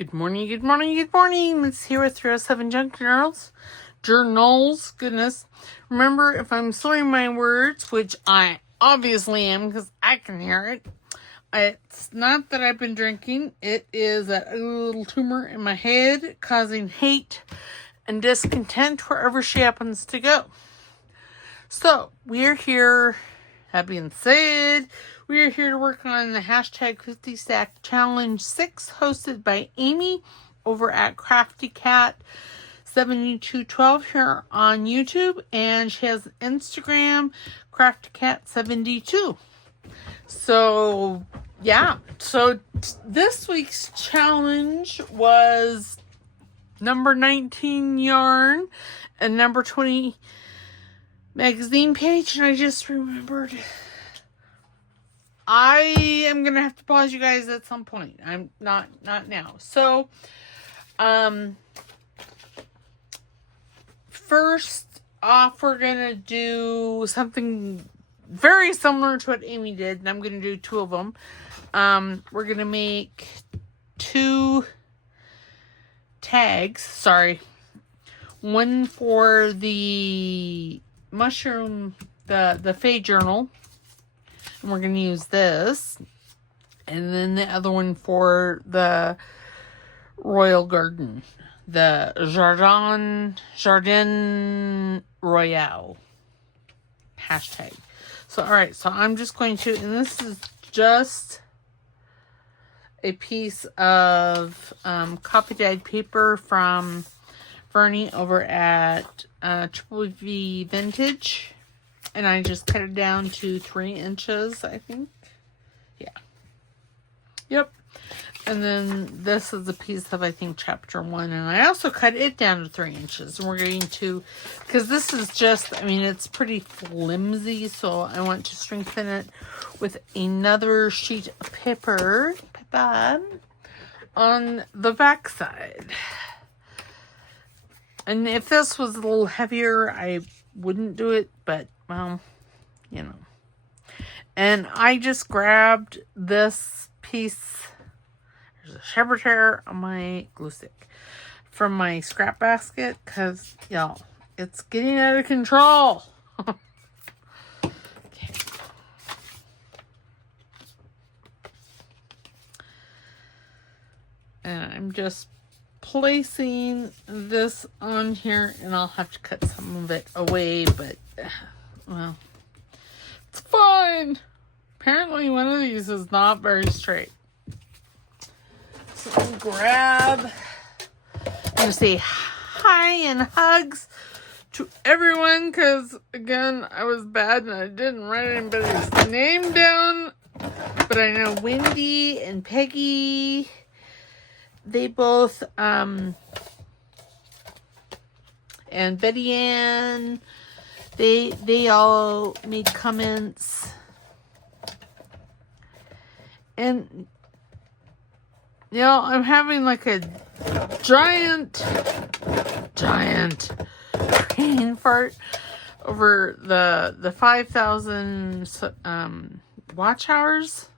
Good morning, good morning, good morning. It's here with 307 Junk Journals. Goodness. Remember, if I'm slurring my words, which I obviously am because I can hear it, it's not that I've been drinking. It is that little tumor in my head causing hate and discontent wherever she happens to go. So, we're here. That being said, we are here to work on the hashtag 50 Stack Challenge 6 hosted by Amy over at Crafty Cat 7212 here on YouTube, and she has Instagram Crafty Cat 72. So yeah, so this week's challenge was number 19 yarn and number 20 magazine page, and I just remembered I am gonna have to pause you guys at some point. I'm not now. So first off, we're gonna do something very similar to what Amy did, and I'm gonna do two of them. We're gonna make two tags, one for the mushroom, the Fae journal, and we're going to use this, and then the other one for the Royal Garden, the Jardin Royale hashtag. So alright, so I'm just going to, and this is just a piece of copy dyed paper from Bernie over at Triple V Vintage, and I just cut it down to 3 inches, I think. Yeah. Yep. And then this is a piece of, I think, chapter 1, and I also cut it down to 3 inches. And we're going to, because this is just, I mean, it's pretty flimsy, so I want to strengthen it with another sheet of paper on the back side. And if this was a little heavier, I wouldn't do it, but, well, you know. And I just grabbed this piece, there's a shepherd hair on my glue stick, from my scrap basket, because, y'all, it's getting out of control. Okay. And I'm just placing this on here, and I'll have to cut some of it away, but well, it's fine. Apparently one of these is not very straight. So I'm grab, I'm gonna say hi and hugs to everyone, because again, I was bad and I didn't write anybody's name down, but I know Wendy and Peggy, they both, and Betty Ann, they all made comments. And, you know, I'm having like a giant brain fart over the 5,000, watch hours.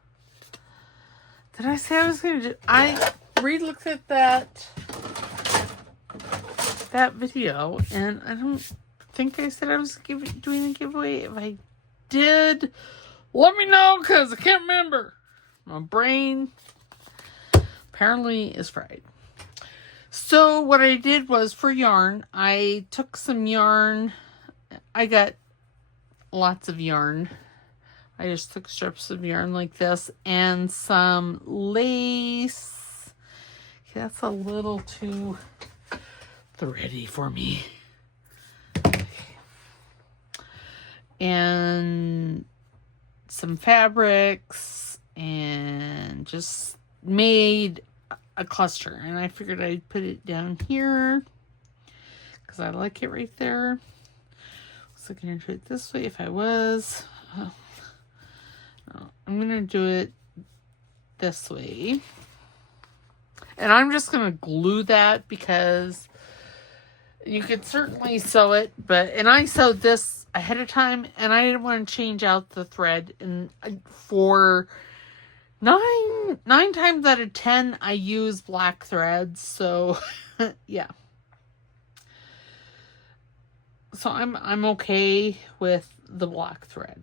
Did I say I was going to do, I re-looked at that video, and I don't think I said I was doing a giveaway. If I did, let me know, because I can't remember. My brain apparently is fried. So what I did was, for yarn, I took some yarn. I got lots of yarn. I just took strips of yarn like this and some lace. That's a little too thready for me. Okay. And some fabrics, and just made a cluster. And I figured I'd put it down here because I like it right there. I was looking to do it this way if I was. Oh. No, I'm going to do it this way. And I'm just going to glue that, because you could certainly sew it, and I sewed this ahead of time, and I didn't want to change out the thread for nine times out of 10, I use black threads. So, yeah. So I'm okay with the black thread.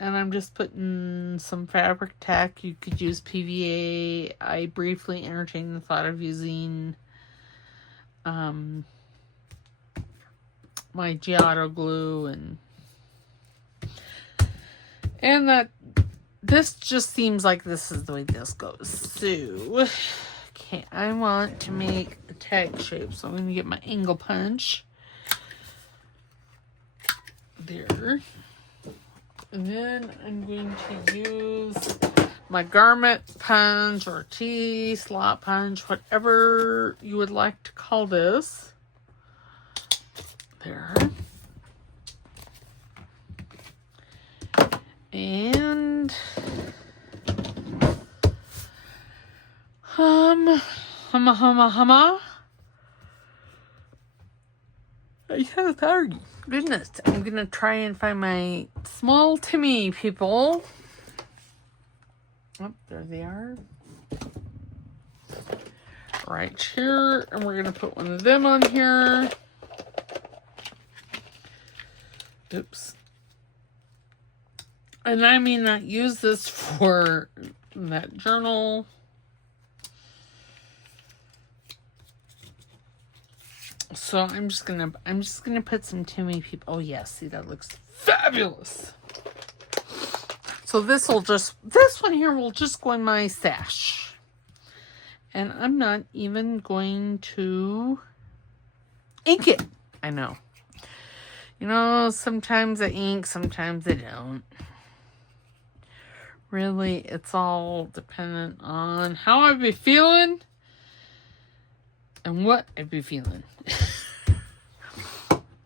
And I'm just putting some fabric tack. You could use PVA. I briefly entertained the thought of using my Giotto glue and that this just seems like this is the way this goes. So, okay, I want to make a tag shape. So I'm going to get my angle punch. There. And then I'm going to use my garment punch or T-slot punch, whatever you would like to call this. There. And yeah, sorry. Goodness, I'm gonna try and find my small Timmy people. Oh, there they are. Right here, and we're gonna put one of them on here. Oops. And I may not use this for that journal. So I'm just gonna put some Timmy people. Oh yeah, see, that looks fabulous. So this one here will just go in my stash. And I'm not even going to ink it. I know. You know, sometimes I ink, sometimes I don't. Really, it's all dependent on how I be feeling and what I be feeling.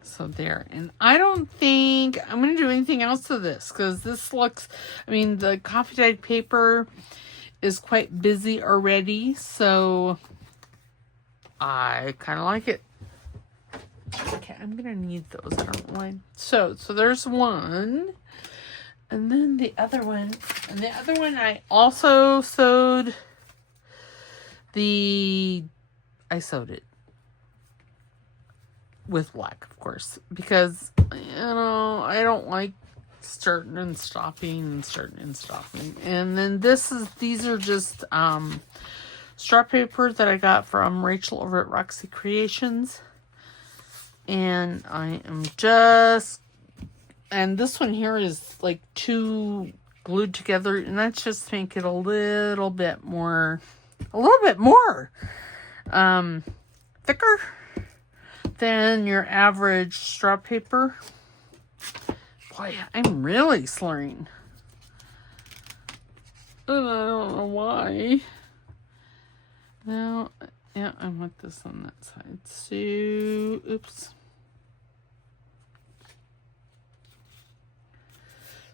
So there. And I don't think I'm going to do anything else to this because this looks, I mean, the coffee dyed paper is quite busy already. So I kind of like it. Okay, I'm going to need those. I don't know why. So there's one. And then the other one. And the other one I also sewed I sewed it with black, of course, because, you know, I don't like starting and stopping. And then these are just strap paper that I got from Rachel over at Roxy Creations. And I am and this one here is like two glued together, and that's just to make it a little bit more thicker than your average straw paper. Boy, I'm really slurring. And I don't know why. Now, yeah, I want this on that side. So, oops.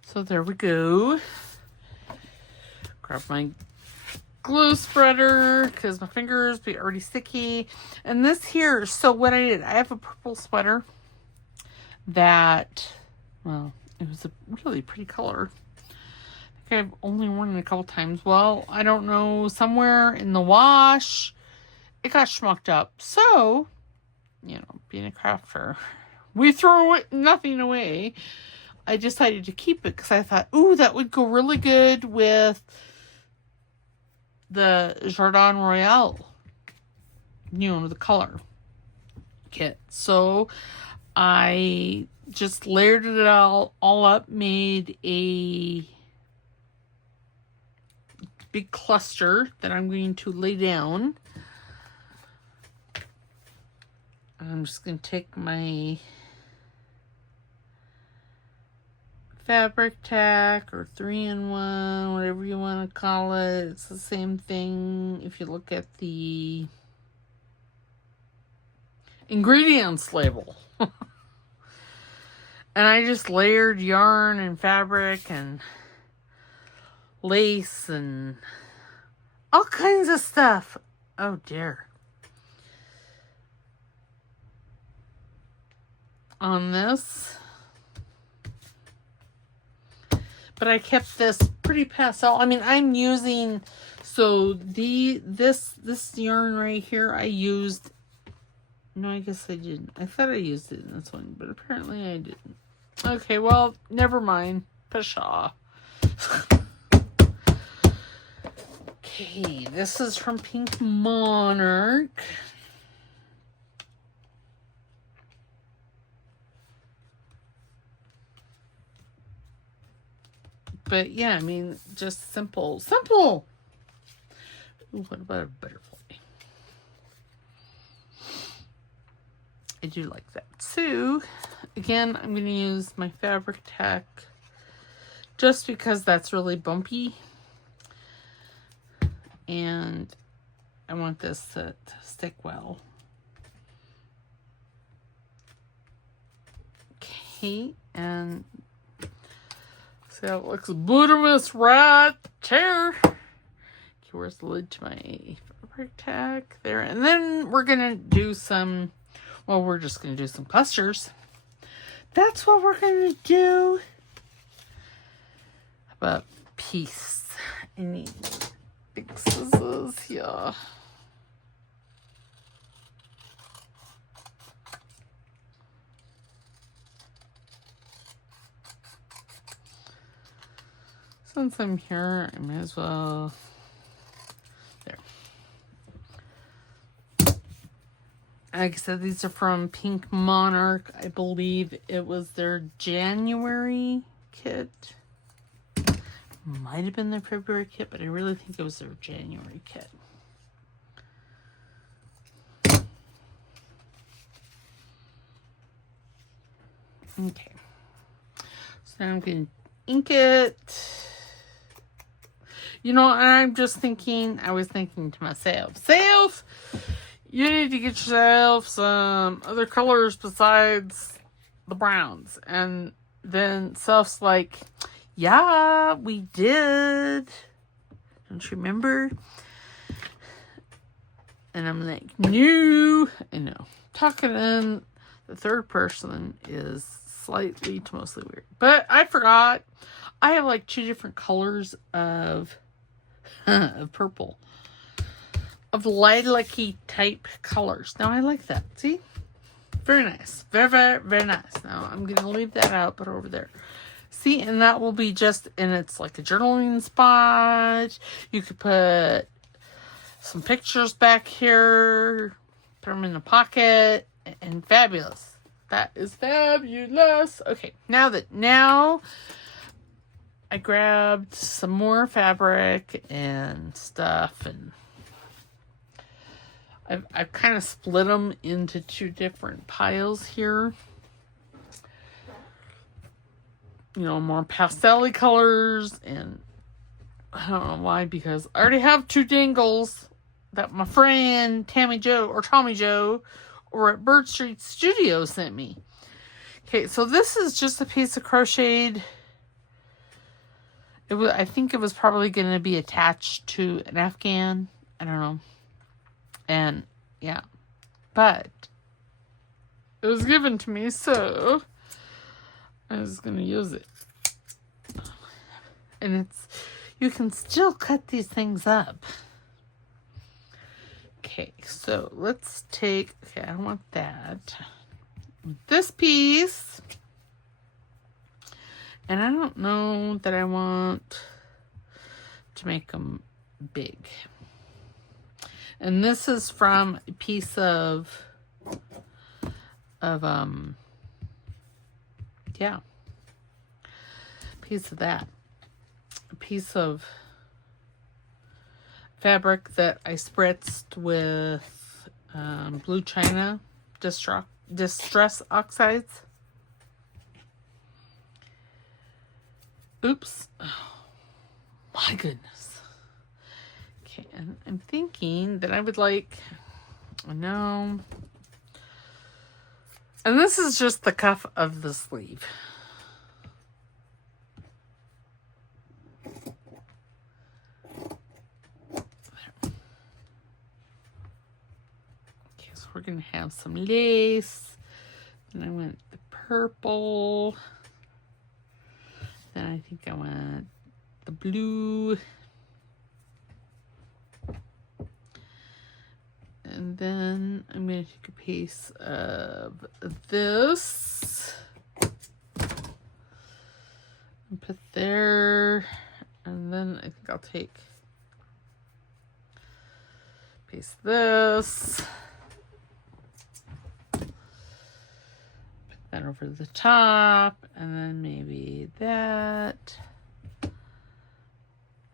So there we go. Grab my glue spreader because my fingers be already sticky. And this here, so what I did, I have a purple sweater that, well, it was a really pretty color. I think I've only worn it a couple times. Well, I don't know, somewhere in the wash, it got schmucked up. So, you know, being a crafter, we threw nothing away. I decided to keep it because I thought, ooh, that would go really good with the Jardin Royale, you know, the color kit. So I just layered it all up, made a big cluster that I'm going to lay down. I'm just going to take my fabric tack or 3-in-1, whatever you want to call it. It's the same thing if you look at the ingredients label. And I just layered yarn and fabric and lace and all kinds of stuff. Oh dear. On this. but I kept this pretty pastel. I mean, I'm using, so this yarn right here, I used, no, I guess I didn't. I thought I used it in this one, but apparently I didn't. Okay, well, never mind. Pshaw. Okay, this is from Pink Monarch. But yeah, I mean, just simple. Simple! Ooh, what about a butterfly? I do like that. So, again, I'm going to use my fabric tack just because that's really bumpy. And I want this to stick well. Okay, and see how it looks bottomless right there. Okay, where's the lid to my fabric tack? There. And then we're going to do some, well, we're just going to do some clusters. That's what we're going to do. How about peace? I need big scissors here. Since I'm here, I may as well. There. Like I said, these are from Pink Monarch. I believe it was their January kit. Might have been their February kit, but I really think it was their January kit. Okay. So now I'm going to ink it. You know, and I'm just thinking, I was thinking to myself, Self, you need to get yourself some other colors besides the browns. And then Self's like, yeah, we did. Don't you remember? And I'm like, no. I know. Talking in the third person is slightly to mostly weird. But I forgot. I have like 2 different colors of purple. Of lilac-y type colors. Now I like that. See? Very nice. Very, very, very nice. Now I'm going to leave that out, put it over there. See, and that will be just, and it's like a journaling spot. You could put some pictures back here, put them in the pocket, and fabulous. That is fabulous. Okay, now I grabbed some more fabric and stuff, and I've kind of split them into 2 different piles here. You know, more pastel-y colors, and I don't know why, because I already have 2 dangles that my friend Tommy Joe over at Bird Street Studio sent me. Okay, so this is just a piece of crocheted. I think it was probably going to be attached to an Afghan. I don't know. And yeah, but it was given to me, so I was going to use it. And you can still cut these things up. Okay, so let's take, okay, I want that. This piece. And I don't know that I want to make them big. And this is from a piece of yeah. Piece of that. A piece of fabric that I spritzed with blue china distress oxides. Oops. Oh, my goodness. Okay, and I'm thinking that I would like, no. And this is just the cuff of the sleeve. We're going to have some lace. And I went the purple. Then I think I want the blue. And then I'm going to take a piece of this and put there. And then I think I'll take a piece of this. Put that over the top. And then maybe that.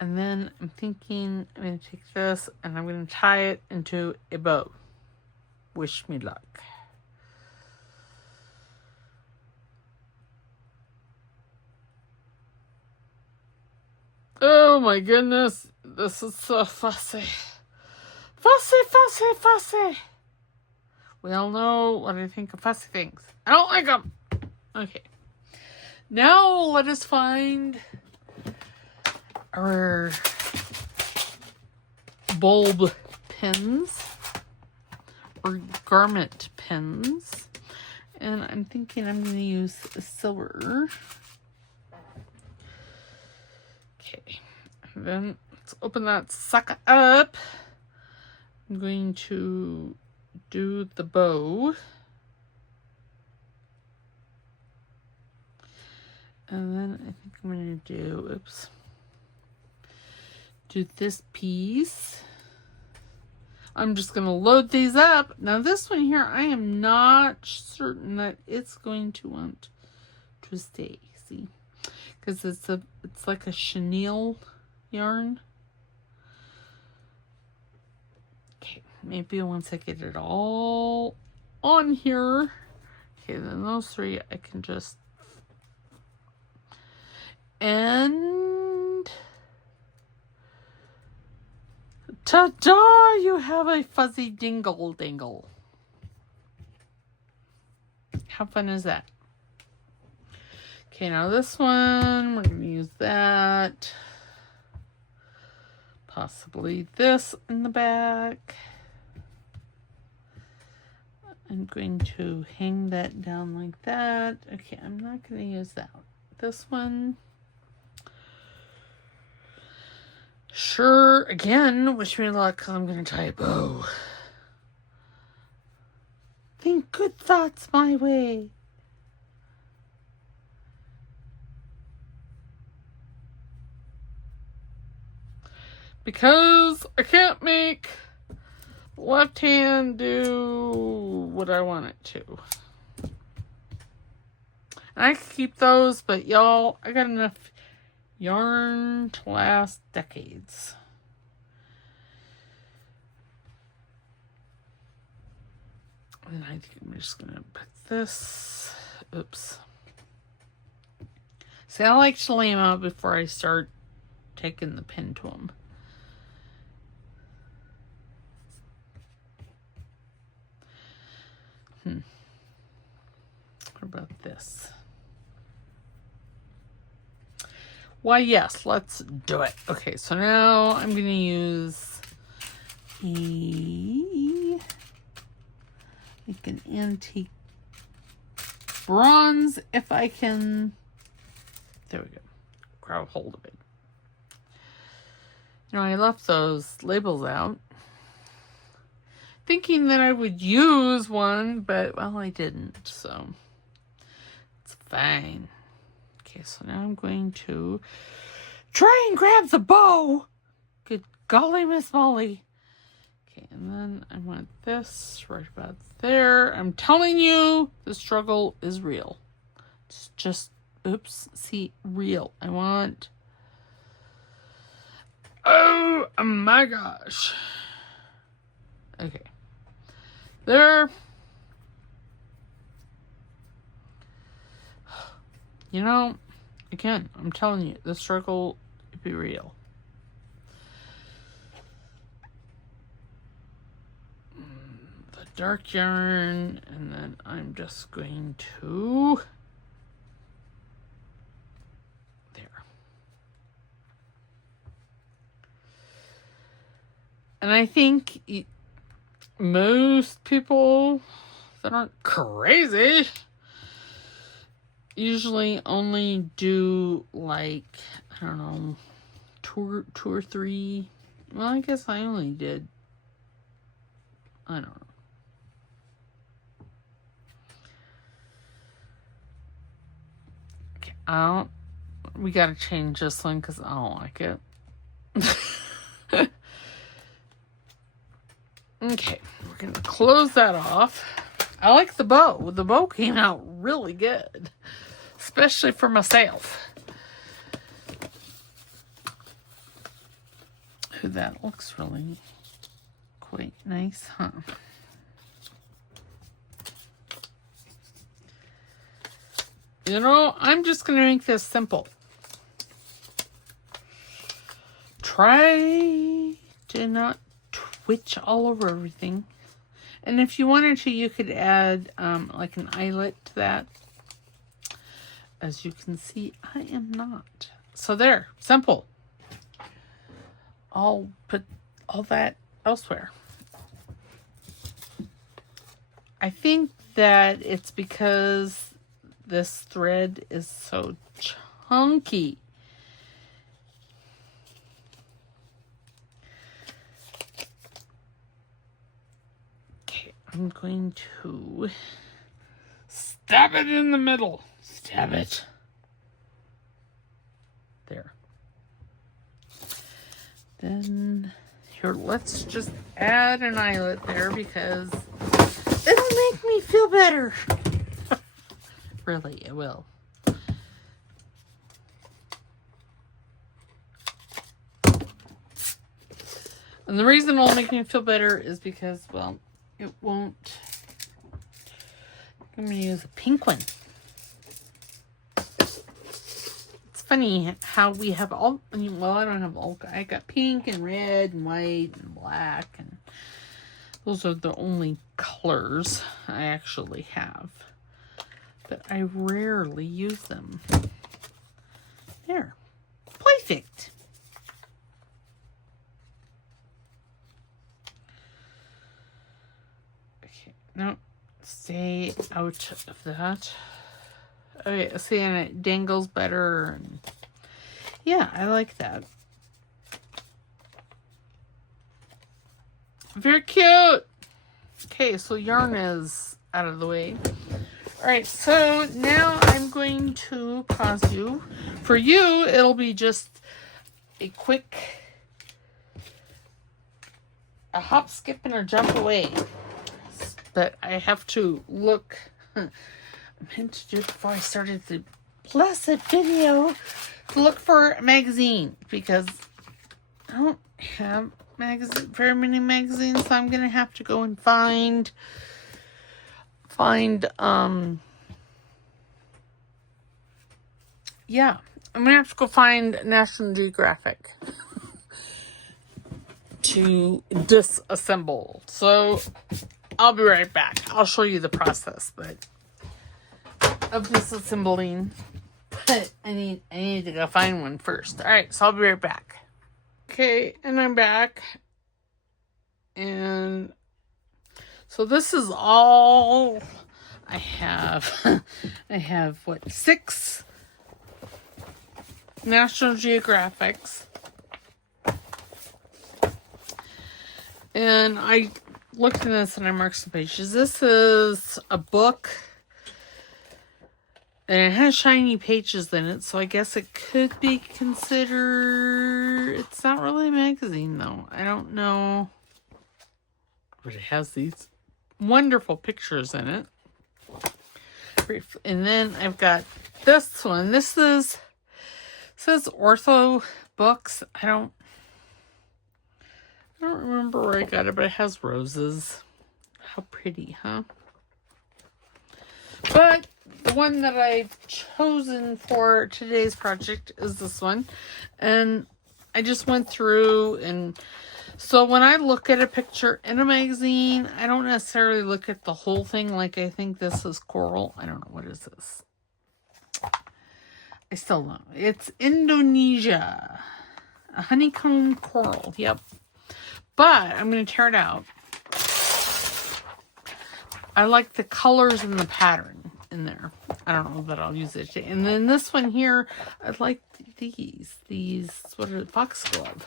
And then I'm thinking I'm going to take this and I'm going to tie it into a bow. Wish me luck. Oh my goodness. This is so fussy. Fussy, fussy, fussy. We all know what I think of fussy things. I don't like them. Okay. Now let us find our bulb pins or garment pins, and I'm thinking I'm going to use a silver. Okay, and then let's open that sucker up. I'm going to do the bow, and then I think I'm going to do do this piece. I'm just going to load these up. Now this one here, I am not certain that it's going to want to stay. See? Because it's like a chenille yarn. Okay, maybe once I get it all on here. Okay, then those three I can just... And... ta-da! You have a fuzzy dingle dingle. How fun is that? Okay, now this one, we're going to use that. Possibly this in the back. I'm going to hang that down like that. Okay, I'm not going to use that. This one. Sure, again, wish me luck because I'm going to tie a bow. Think good thoughts my way. Because I can't make left hand do what I want it to. And I could keep those, but y'all, I got enough yarn to last decades. And I think I'm just going to put this. Oops. See, I like to lay them out before I start taking the pin to them. What about this? Why, yes, let's do it. Okay, so now I'm going to use like an antique bronze if I can. There we go. Grab hold of it. You know, I left those labels out, thinking that I would use one, but, well, I didn't, so it's fine. Okay, so now I'm going to try and grab the bow. Good golly, Miss Molly. Okay, and then I want this right about there. I'm telling you, the struggle is real. It's just, oops, see, real. I want, oh my gosh. Okay. There. You know, again, I'm telling you, the struggle would be real. The dark yarn, and then I'm just going to... There. And I think most people that aren't crazy... usually only do like, I don't know, two or three. Well, I guess I only did, I don't know. Okay, we gotta change this one because I don't like it. Okay, we're gonna close that off. I like the bow. The bow came out really good, especially for myself. Ooh, that looks really quite nice, huh? You know, I'm just going to make this simple. Try to not twitch all over everything. And if you wanted to, you could add like an eyelet to that. As you can see, I am not. So there, simple. I'll put all that elsewhere. I think that it's because this thread is so chunky. Okay, I'm going to stab it in the middle. Stab it. There. Then here, let's just add an eyelet there because it'll make me feel better. Really, it will. And the reason it'll make me feel better is because, well, it won't. I'm going to use a pink one. It's funny how we have all, well, I don't have all, I got pink and red and white and black, and those are the only colors I actually have. But I rarely use them. There. Perfect. Okay, no, stay out of that. Okay, see, and it dangles better. And yeah, I like that. Very cute. Okay, so yarn is out of the way. Alright, so now I'm going to pause you. For you, it'll be just a quick, a hop, skip, and a jump away. But I have to look. I meant to do it before I started the blessed video. To look for a magazine. Because I don't have very many magazines. So I'm going to have to go and find yeah, I'm gonna have to go find National Geographic to disassemble. So I'll be right back. I'll show you the process, but of disassembling. But I need to go find one first. All right, so I'll be right back. Okay, and I'm back, and so this is all I have. I have, what, 6 National Geographics. And I looked at this and I marked some pages. This is a book. And it has shiny pages in it, so I guess it could be considered... It's not really a magazine, though. I don't know. But it has these wonderful pictures in it. And then I've got this one. This says Ortho Books. I don't remember where I got it, but it has roses. How pretty, huh? But the one that I've chosen for today's project is this one. And I just went through, and so when I look at a picture in a magazine, I don't necessarily look at the whole thing. Like, I think this is coral. I don't know. What is this? I still don't know. It's Indonesia. A honeycomb coral. Yep. But I'm going to tear it out. I like the colors and the pattern in there. I don't know that I'll use it. And then this one here, I like these. These, what are foxglove.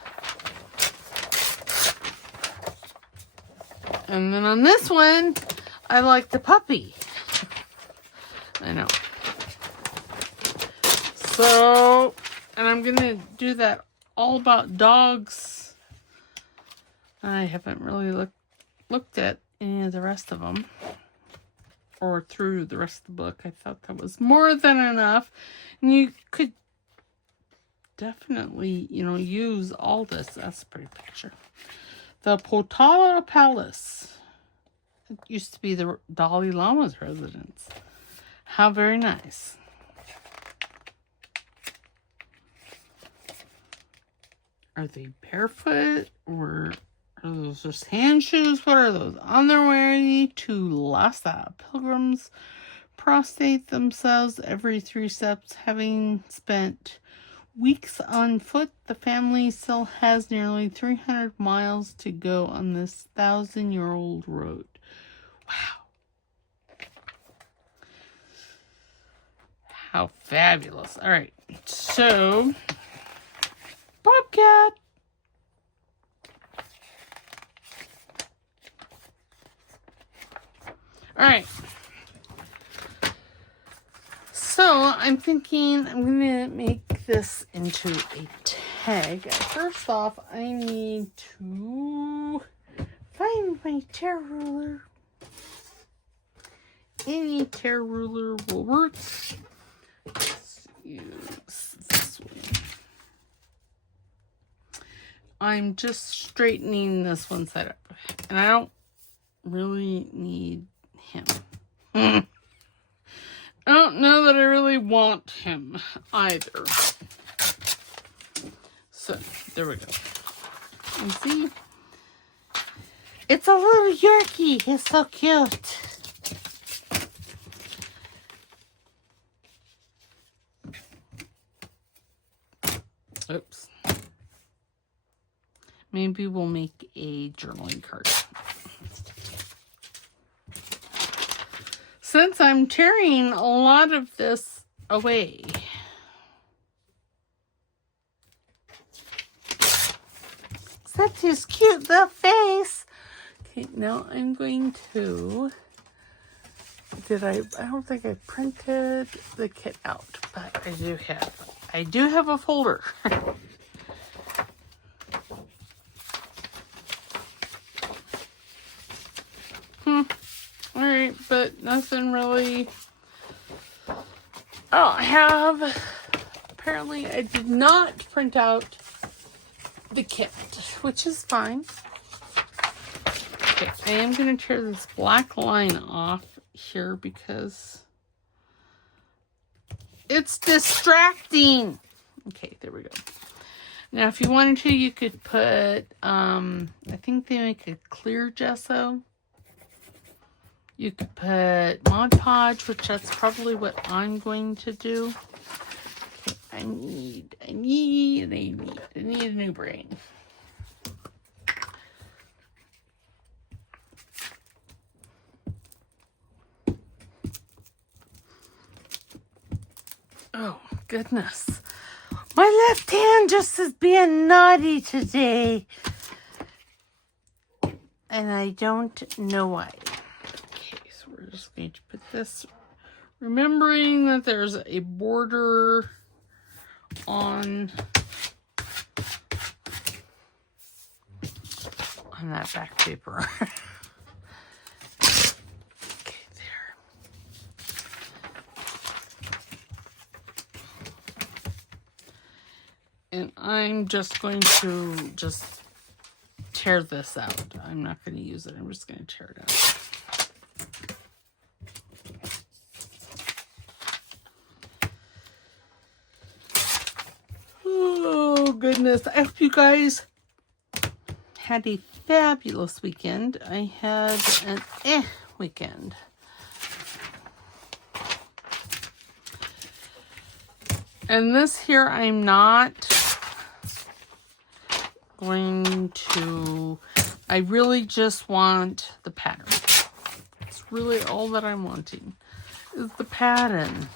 And then on this one, I like the puppy. I know. So, and I'm going to do that all about dogs. I haven't really looked at any of the rest of them. Or through the rest of the book. I thought that was more than enough. And you could definitely, you know, use all this. That's a pretty picture. The Potala Palace. It used to be the Dalai Lama's residence. How very nice. Are they barefoot or are those just hand shoes? What are those? On their way to Lhasa, pilgrims prostrate themselves every 3 steps. Having spent weeks on foot, the family still has nearly 300 miles to go on this 1,000-year-old road. Wow. How fabulous. All right. So, Bobcat. All right. So I'm thinking I'm going to make this into a tag. First off, I need to find my tear ruler. Any tear ruler will work. Let's use this one. I'm just straightening this one side up. And I don't really need him. I don't know that I really want him either. So, there we go. And see? It's a little Yorkie. He's so cute. Oops. Maybe we'll make a journaling card. Since I'm tearing a lot of this away, such his cute little face. Okay, now I'm going to, I don't think I printed the kit out, but I do have a folder. Alright, but nothing really. I don't have. Apparently, I did not print out the kit, which is fine. Okay, I am going to tear this black line off here because it's distracting. Okay, there we go. Now, if you wanted to, you could put, I think they make a clear gesso. You could put Mod Podge, which that's probably what I'm going to do. Okay, I need a new brain. Oh, goodness. My left hand just is being naughty today. And I don't know why. We're just going to put this, remembering that there's a border on that back paper. Okay, there. And I'm just going to tear this out. I'm not going to use it. I'm just going to tear it out. Oh, goodness. I hope you guys had a fabulous weekend. I had an weekend. And this here, I'm not going to, I really just want the pattern. It's really all that I'm wanting. is the pattern.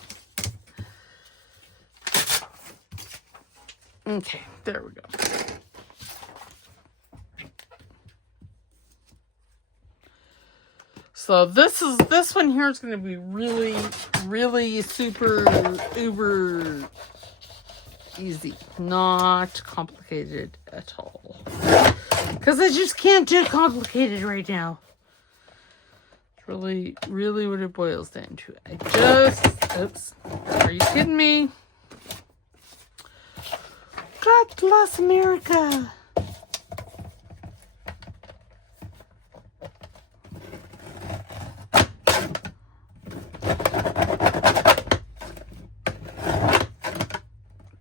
Okay, there we go. So this one here is going to be really, really super uber easy, not complicated at all. Because I just can't do complicated right now. It's really, really what it boils down to. Oops, are you kidding me? God bless America.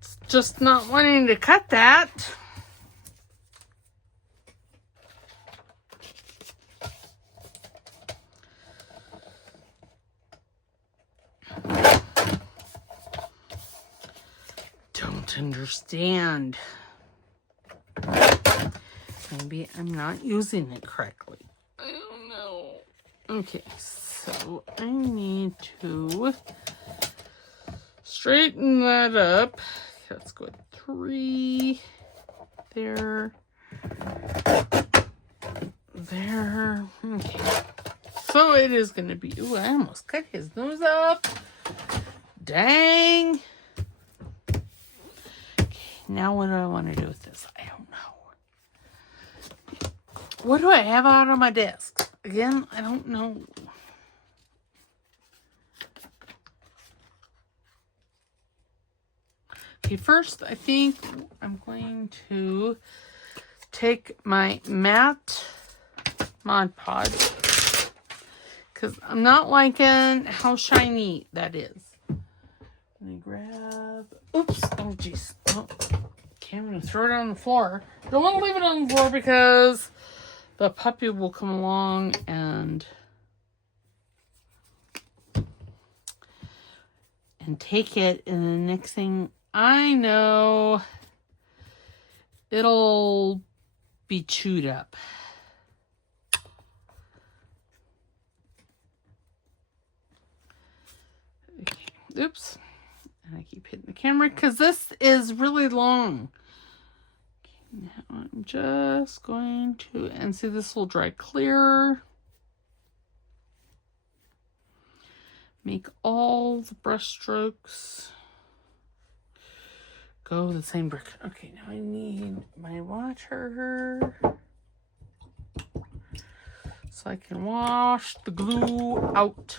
It's just not wanting to cut that. Don't understand. Maybe I'm not using it correctly. I don't know. Okay, so I need to straighten that up. Let's go 3 there. There. Okay. So it is going to be... Ooh, I almost cut his nose up. Dang. Now what do I want to do with this? I don't know. What do I have out on my desk? Again, I don't know. Okay, first I think I'm going to take my matte Mod Podge because I'm not liking how shiny that is. Let me grab... Oops. Oh, jeez. Oh. Okay, I'm going to throw it on the floor. Don't want to leave it on the floor because the puppy will come along and take it. And the next thing I know, it'll be chewed up. Okay. Oops. And I keep hitting the camera because this is really long. Okay, now I'm just going to, and see, this will dry clear. Make all the brush strokes go the same brick. Okay, now I need my water so I can wash the glue out.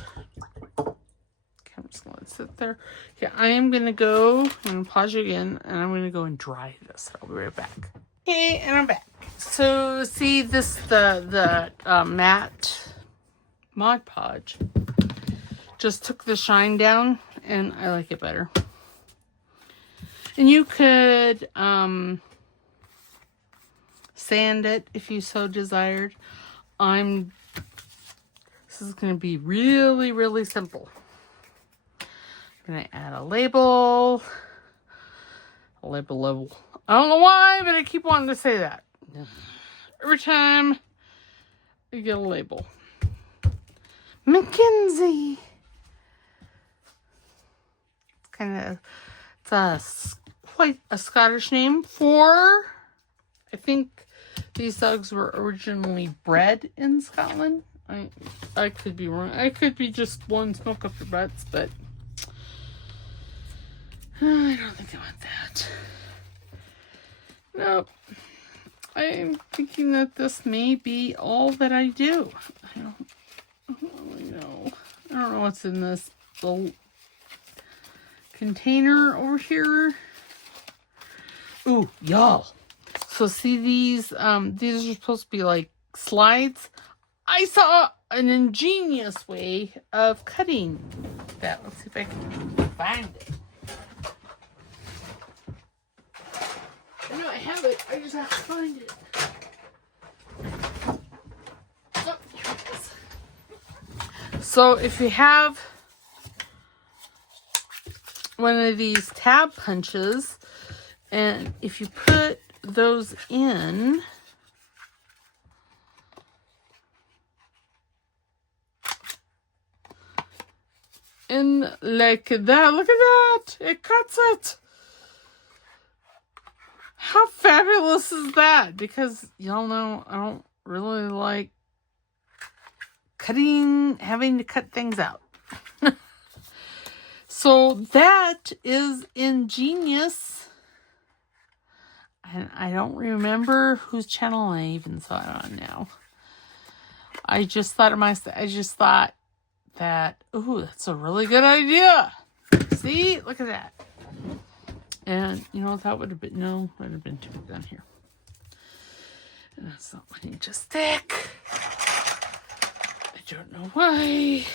I'm just going to sit there. Okay, I am going to go, I'm going to pause you again, and I'm going to go and dry this. I'll be right back. Okay, and I'm back. So, see this, the matte Mod Podge just took the shine down, and I like it better. And you could sand it if you so desired. This is going to be really, really simple. I'm going to add a label. I don't know why, but I keep wanting to say that. Every time I get a label. Mackenzie. It's quite a Scottish name for, I think these dogs were originally bred in Scotland. I could be wrong. I could be just blowing smoke up your butts, but I don't think I want that. Nope. I'm thinking that this may be all that I do. I don't really know. I don't know what's in this little container over here. Ooh, y'all. So see these are supposed to be like slides. I saw an ingenious way of cutting that. Let's see if I can find it. I know I have it. I just have to find it. Oh, here it is. So if you have one of these tab punches, and if you put those in, in like that. Look at that. It cuts it. How fabulous is that? Because y'all know I don't really like having to cut things out. So that is ingenious. And I don't remember whose channel I even saw it on now. I just thought that, ooh, that's a really good idea. See? Look at that. And you know, that would have been, no, would have been too big down here. And that's not wanting to stick. I don't know why.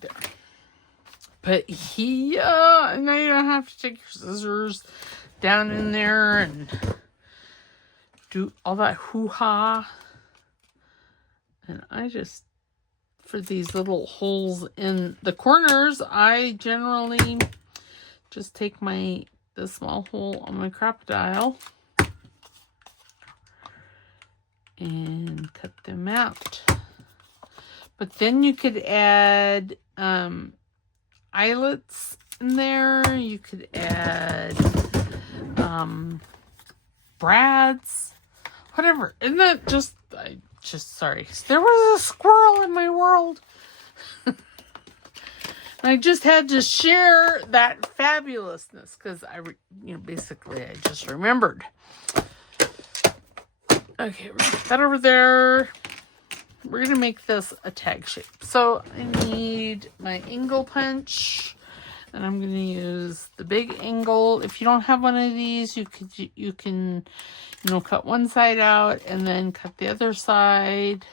There. But now you don't have to take your scissors down in there and do all that hoo-ha. And I just, for these little holes in the corners, I generally just take the small hole on my crocodile and cut them out. But then you could add eyelets in there. You could add brads, whatever. Isn't that just, sorry. There was a squirrel in my world. I just had to share that fabulousness because basically I just remembered. Okay, we're gonna put that over there. We're going to make this a tag shape. So I need my angle punch, and I'm going to use the big angle. If you don't have one of these, you can cut one side out and then cut the other side.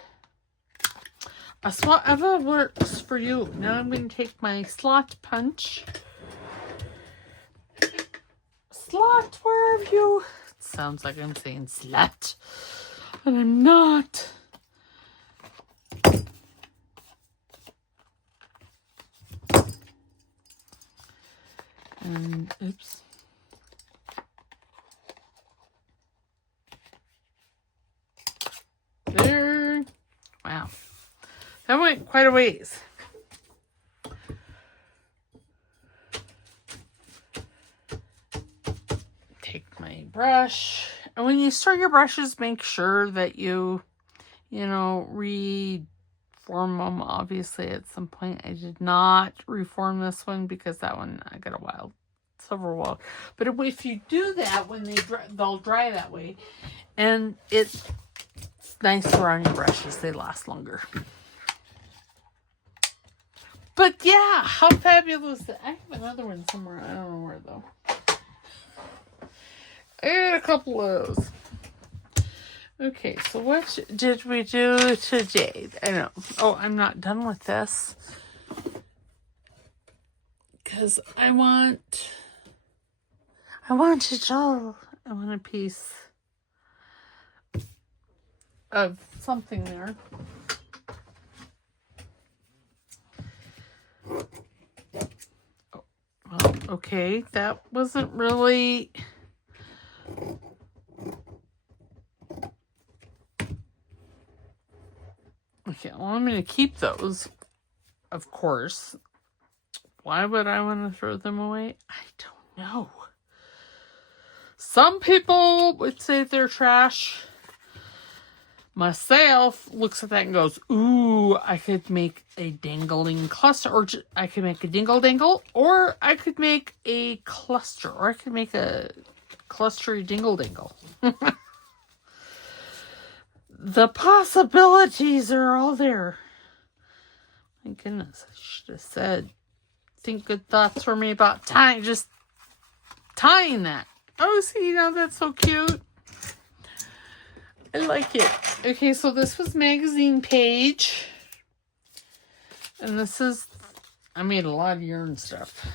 Whatever works for you. Now I'm going to take my slot punch. Slot, where have you? It sounds like I'm saying slut, but I'm not. And oops. There. Wow. That went quite a ways. Take my brush. And when you start your brushes, make sure that you reform them. Obviously, at some point, I did not reform this one because that one I got a silver wild. But if you do that, when they'll dry that way, and it's nicer on your brushes. They last longer. But yeah, how fabulous! I have another one somewhere. I don't know where though. I got a couple of those. Okay, so what did we do today? I know. Oh, I'm not done with this. Because I want a piece of something there. Oh, well, okay, that wasn't really... Okay, well, I'm going to keep those, of course. Why would I want to throw them away? I don't know. Some people would say they're trash. Myself looks at that and goes, ooh, I could make a dangling cluster, or I could make a dingle dangle, or I could make a cluster, or I could make a clustery dingle dangle. The possibilities are all there. My goodness, I should have said, think good thoughts for me about tying that. Oh, see, now that's so cute. I like it. Okay, so this was magazine page. And this is, I made a lot of yarn stuff.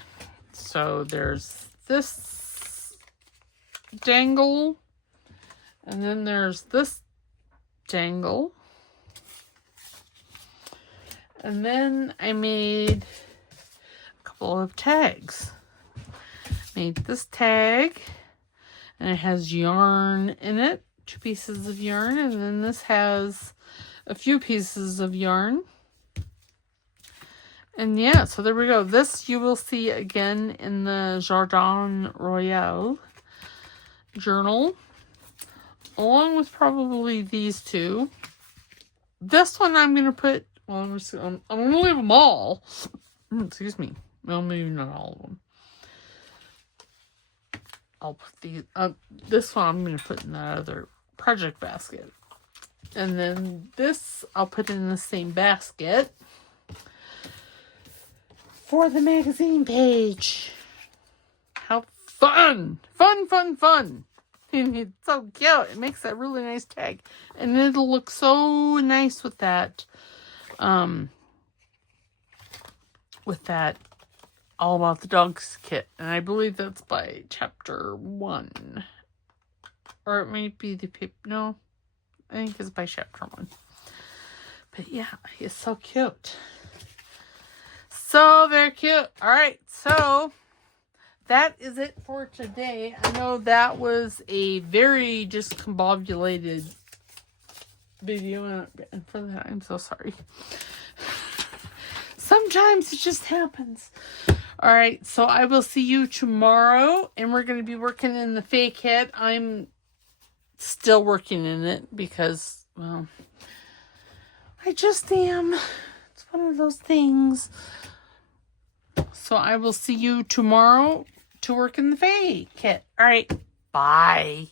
So there's this dangle. And then there's this dangle. And then I made a couple of tags. Made this tag. And it has yarn in it, 2 pieces of yarn. And then this has a few pieces of yarn. And yeah, so there we go. This you will see again in the Jardin Royale journal, along with probably these 2. This one I'm going to put, well, I'm going to leave them all. Excuse me. Well, maybe not all of them. I'll put these, this one I'm going to put in that other project basket. And then this I'll put in the same basket for the magazine page. How fun! Fun, fun, fun! It's so cute. It makes that really nice tag. And it'll look so nice with that, All About the Dogs kit. And I believe that's by chapter 1. Or it might be the no, I think it's by chapter 1. But yeah, he's so cute. So very cute. Alright, so that is it for today. I know that was a very discombobulated video, and for that I'm so sorry. Sometimes it just happens. Alright, so I will see you tomorrow, and we're going to be working in the Fae kit. I'm still working in it because, well, I just am. It's one of those things. So I will see you tomorrow to work in the Fae kit. Alright, bye.